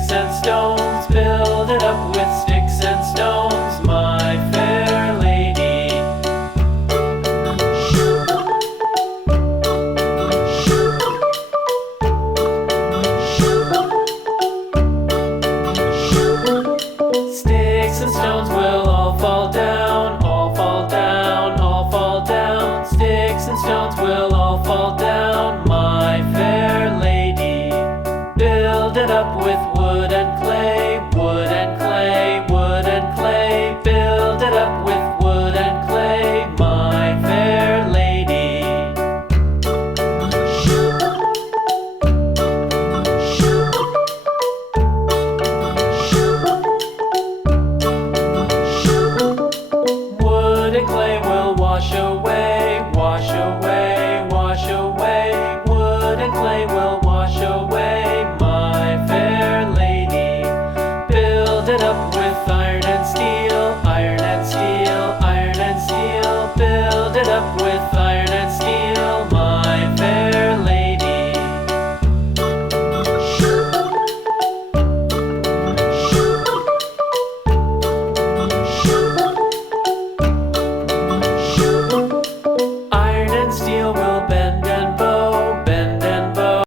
sticks and stones, build it up with sticks and stones, my fair lady. Sticks and stones will all fall down, all fall down, all fall down. Sticks and stones will all fall down, my fair lady. Build it up with wood and clay.